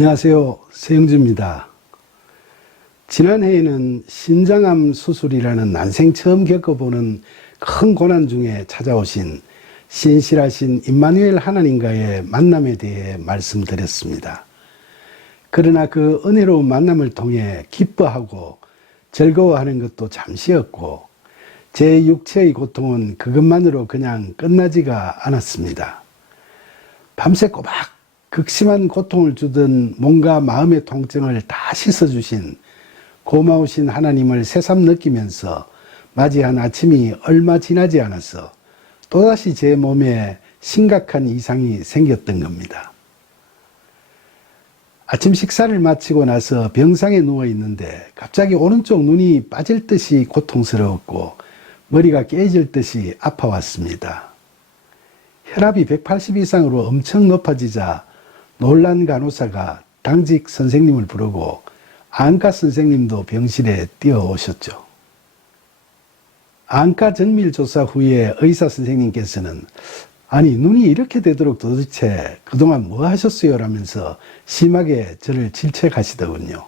안녕하세요. 세영주입니다. 지난해에는 신장암 수술이라는 난생 처음 겪어보는 큰 고난 중에 찾아오신 신실하신 임마누엘 하나님과의 만남에 대해 말씀드렸습니다. 그러나 그 은혜로운 만남을 통해 기뻐하고 즐거워하는 것도 잠시였고 제 육체의 고통은 그것만으로 그냥 끝나지가 않았습니다. 밤새 꼬박 극심한 고통을 주던 몸과 마음의 통증을 다 씻어주신 고마우신 하나님을 새삼 느끼면서 맞이한 아침이 얼마 지나지 않아서 또다시 제 몸에 심각한 이상이 생겼던 겁니다. 아침 식사를 마치고 나서 병상에 누워 있는데 갑자기 오른쪽 눈이 빠질 듯이 고통스러웠고 머리가 깨질 듯이 아파왔습니다. 혈압이 180 이상으로 엄청 높아지자 놀란 간호사가 당직 선생님을 부르고 안과 선생님도 병실에 뛰어오셨죠. 안과 정밀 조사 후에 의사 선생님께서는 아니 눈이 이렇게 되도록 도대체 그동안 뭐 하셨어요? 라면서 심하게 저를 질책하시더군요.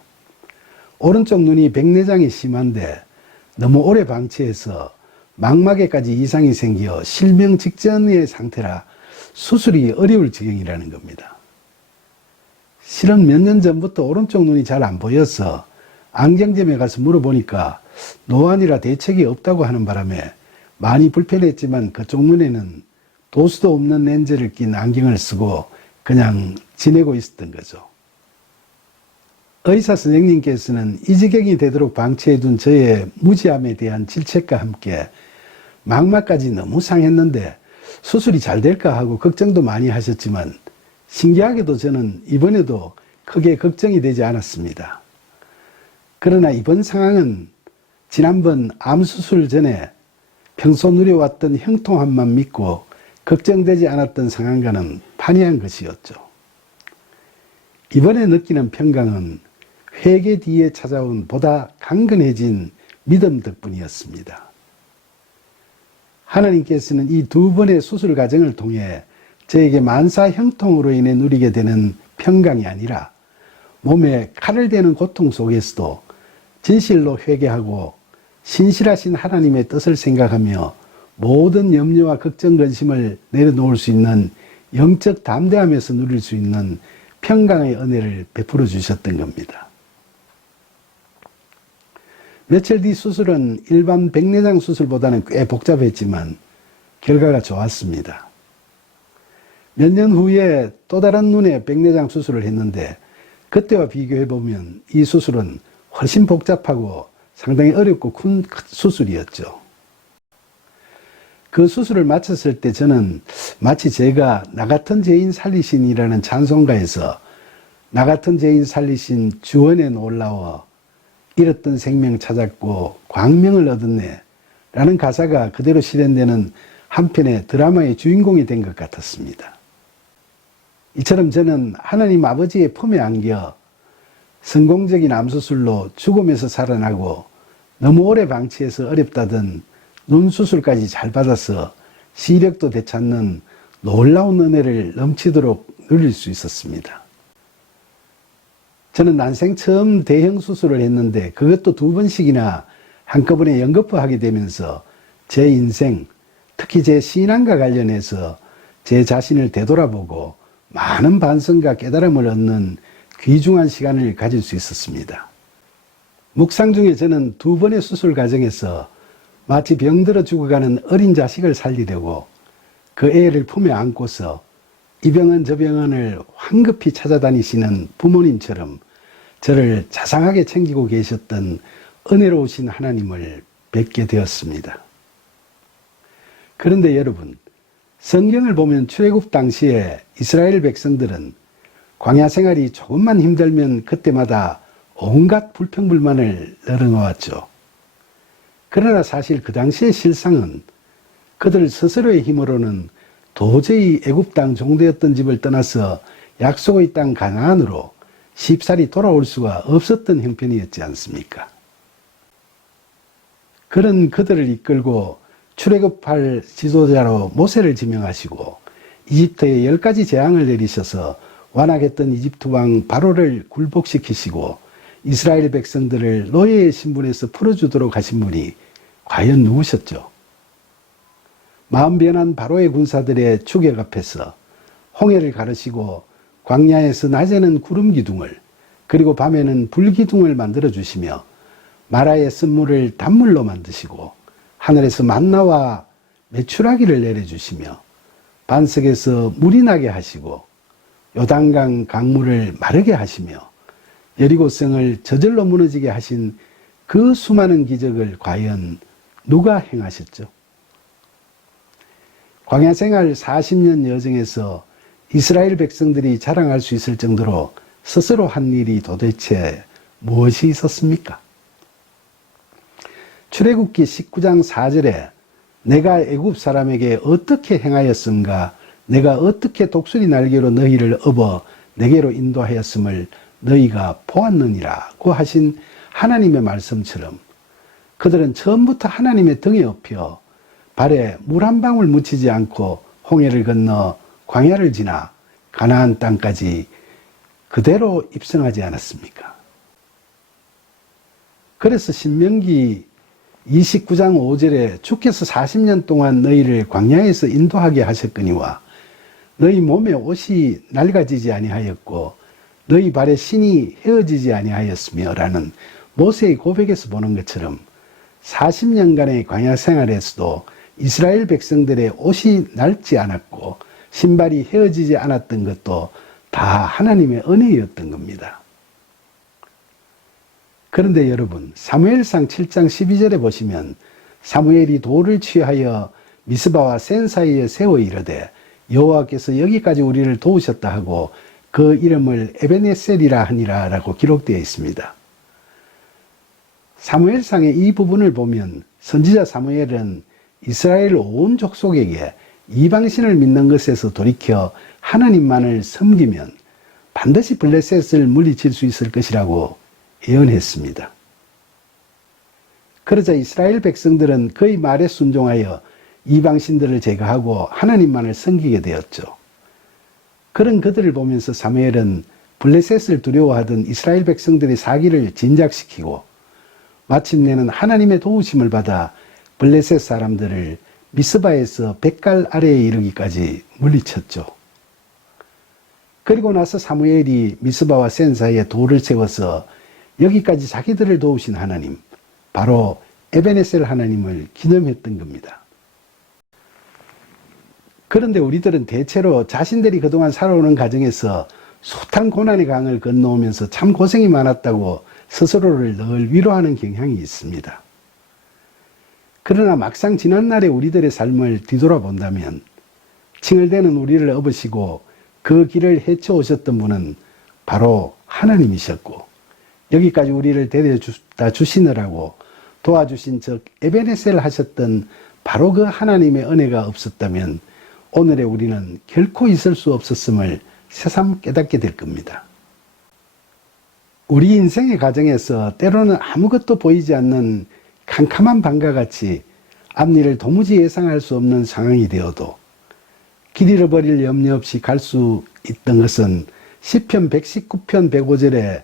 오른쪽 눈이 백내장이 심한데 너무 오래 방치해서 망막에까지 이상이 생겨 실명 직전의 상태라 수술이 어려울 지경이라는 겁니다. 실은 몇 년 전부터 오른쪽 눈이 잘 안 보여서 안경점에 가서 물어보니까 노안이라 대책이 없다고 하는 바람에 많이 불편했지만 그쪽 눈에는 도수도 없는 렌즈를 낀 안경을 쓰고 그냥 지내고 있었던 거죠. 의사 선생님께서는 이 지경이 되도록 방치해둔 저의 무지함에 대한 질책과 함께 망막까지 너무 상했는데 수술이 잘 될까 하고 걱정도 많이 하셨지만 신기하게도 저는 이번에도 크게 걱정이 되지 않았습니다. 그러나 이번 상황은 지난번 암수술 전에 평소 누려왔던 형통함만 믿고 걱정되지 않았던 상황과는 판이한 것이었죠. 이번에 느끼는 평강은 회개 뒤에 찾아온 보다 강건해진 믿음 덕분이었습니다. 하나님께서는 이 두 번의 수술 과정을 통해 저에게 만사 형통으로 인해 누리게 되는 평강이 아니라 몸에 칼을 대는 고통 속에서도 진실로 회개하고 신실하신 하나님의 뜻을 생각하며 모든 염려와 걱정 근심을 내려놓을 수 있는 영적 담대함에서 누릴 수 있는 평강의 은혜를 베풀어 주셨던 겁니다. 며칠 뒤 수술은 일반 백내장 수술보다는 꽤 복잡했지만 결과가 좋았습니다. 몇 년 후에 또 다른 눈에 백내장 수술을 했는데 그때와 비교해보면 이 수술은 훨씬 복잡하고 상당히 어렵고 큰 수술이었죠. 그 수술을 마쳤을 때 저는 마치 제가 나 같은 죄인 살리신이라는 찬송가에서 나 같은 죄인 살리신 주원에 놀라워 잃었던 생명 찾았고 광명을 얻었네 라는 가사가 그대로 실현되는 한편의 드라마의 주인공이 된 것 같았습니다. 이처럼 저는 하나님 아버지의 품에 안겨 성공적인 암수술로 죽음에서 살아나고 너무 오래 방치해서 어렵다던 눈 수술까지 잘 받아서 시력도 되찾는 놀라운 은혜를 넘치도록 누릴 수 있었습니다. 저는 난생 처음 대형 수술을 했는데 그것도 2번씩이나 한꺼번에 연거푸하게 되면서 제 인생, 특히 제 신앙과 관련해서 제 자신을 되돌아보고 많은 반성과 깨달음을 얻는 귀중한 시간을 가질 수 있었습니다. 묵상 중에 저는 2번의 수술 과정에서 마치 병들어 죽어가는 어린 자식을 살리려고 그 애를 품에 안고서 이 병은 저 병원을 황급히 찾아다니시는 부모님처럼 저를 자상하게 챙기고 계셨던 은혜로우신 하나님을 뵙게 되었습니다. 그런데 여러분, 성경을 보면 출애굽 당시에 이스라엘 백성들은 광야 생활이 조금만 힘들면 그때마다 온갖 불평불만을 늘어놓았죠. 그러나 사실 그 당시의 실상은 그들 스스로의 힘으로는 도저히 애굽 땅 종되었던 집을 떠나서 약속의 땅 가나안으로 쉽사리 돌아올 수가 없었던 형편이었지 않습니까? 그런 그들을 이끌고 출애굽할 지도자로 모세를 지명하시고 이집트에 10가지 재앙을 내리셔서 완악했던 이집트 왕 바로를 굴복시키시고 이스라엘 백성들을 노예의 신분에서 풀어주도록 하신 분이 과연 누구셨죠? 마음 변한 바로의 군사들의 추격 앞에서 홍해를 가르시고 광야에서 낮에는 구름 기둥을 그리고 밤에는 불 기둥을 만들어 주시며 마라의 쓴물을 단물로 만드시고 하늘에서 만나와 메추라기를 내려주시며 반석에서 물이 나게 하시고 요단강 강물을 마르게 하시며 여리고성을 저절로 무너지게 하신 그 수많은 기적을 과연 누가 행하셨죠? 광야 생활 40년 여정에서 이스라엘 백성들이 자랑할 수 있을 정도로 스스로 한 일이 도대체 무엇이 있었습니까? 출애굽기 19장 4절에 내가 애굽 사람에게 어떻게 행하였음가 내가 어떻게 독수리 날개로 너희를 업어 내게로 인도하였음을 너희가 보았느니라고 하신 하나님의 말씀처럼 그들은 처음부터 하나님의 등에 업혀 발에 물 한 방울 묻히지 않고 홍해를 건너 광야를 지나 가나안 땅까지 그대로 입성하지 않았습니까? 그래서 신명기 29장 5절에 주께서 40년 동안 너희를 광야에서 인도하게 하셨거니와 너희 몸에 옷이 낡아지지 아니하였고 너희 발에 신이 헤어지지 아니하였으며 라는 모세의 고백에서 보는 것처럼 40년간의 광야 생활에서도 이스라엘 백성들의 옷이 낡지 않았고 신발이 헤어지지 않았던 것도 다 하나님의 은혜였던 겁니다. 그런데 여러분 사무엘상 7장 12절에 보시면 사무엘이 돌을 취하여 미스바와 센 사이에 세워 이르되 여호와께서 여기까지 우리를 도우셨다 하고 그 이름을 에베네셀이라 하니라 라고 기록되어 있습니다. 사무엘상의 이 부분을 보면 선지자 사무엘은 이스라엘 온 족속에게 이방신을 믿는 것에서 돌이켜 하나님만을 섬기면 반드시 블레셋을 물리칠 수 있을 것이라고 예언했습니다. 그러자 이스라엘 백성들은 그의 말에 순종하여 이방신들을 제거하고 하나님만을 섬기게 되었죠. 그런 그들을 보면서 사무엘은 블레셋을 두려워하던 이스라엘 백성들의 사기를 진작시키고 마침내는 하나님의 도우심을 받아 블레셋 사람들을 미스바에서 뱃갈 아래에 이르기까지 물리쳤죠. 그리고 나서 사무엘이 미스바와 센 사이에 돌을 세워서 여기까지 자기들을 도우신 하나님, 바로 에베네셀 하나님을 기념했던 겁니다. 그런데 우리들은 대체로 자신들이 그동안 살아오는 과정에서 숱한 고난의 강을 건너오면서 참 고생이 많았다고 스스로를 늘 위로하는 경향이 있습니다. 그러나 막상 지난날에 우리들의 삶을 뒤돌아본다면 칭얼대는 우리를 업으시고 그 길을 헤쳐오셨던 분은 바로 하나님이셨고 여기까지 우리를 데려다 주시느라고 도와주신 즉 에베네셀 하셨던 바로 그 하나님의 은혜가 없었다면 오늘의 우리는 결코 있을 수 없었음을 새삼 깨닫게 될 겁니다. 우리 인생의 과정에서 때로는 아무것도 보이지 않는 캄캄한 밤과 같이 앞일을 도무지 예상할 수 없는 상황이 되어도 길 잃어버릴 염려 없이 갈 수 있던 것은 시편 119편 105절에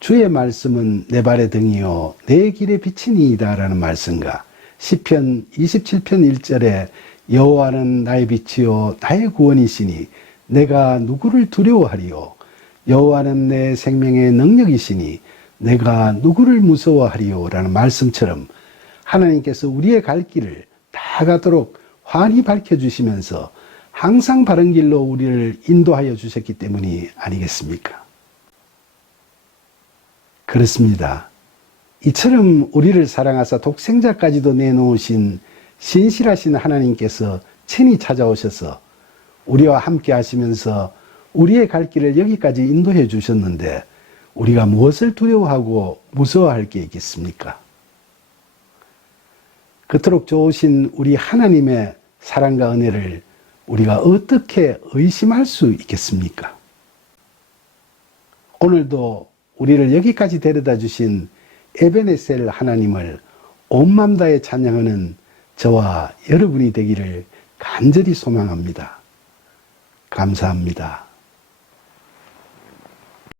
주의 말씀은 내 발의 등이요 내 길의 빛이니이다 라는 말씀과 시편 27편 1절에 여호와는 나의 빛이요 나의 구원이시니 내가 누구를 두려워하리요 여호와는 내 생명의 능력이시니 내가 누구를 무서워하리요 라는 말씀처럼 하나님께서 우리의 갈 길을 다 가도록 환히 밝혀주시면서 항상 바른 길로 우리를 인도하여 주셨기 때문이 아니겠습니까? 그렇습니다. 이처럼 우리를 사랑하사 독생자까지도 내놓으신 신실하신 하나님께서 친히 찾아오셔서 우리와 함께 하시면서 우리의 갈 길을 여기까지 인도해 주셨는데 우리가 무엇을 두려워하고 무서워할 게 있겠습니까? 그토록 좋으신 우리 하나님의 사랑과 은혜를 우리가 어떻게 의심할 수 있겠습니까? 오늘도 우리를 여기까지 데려다 주신 에베네셀 하나님을 온 맘 다해 찬양하는 저와 여러분이 되기를 간절히 소망합니다. 감사합니다.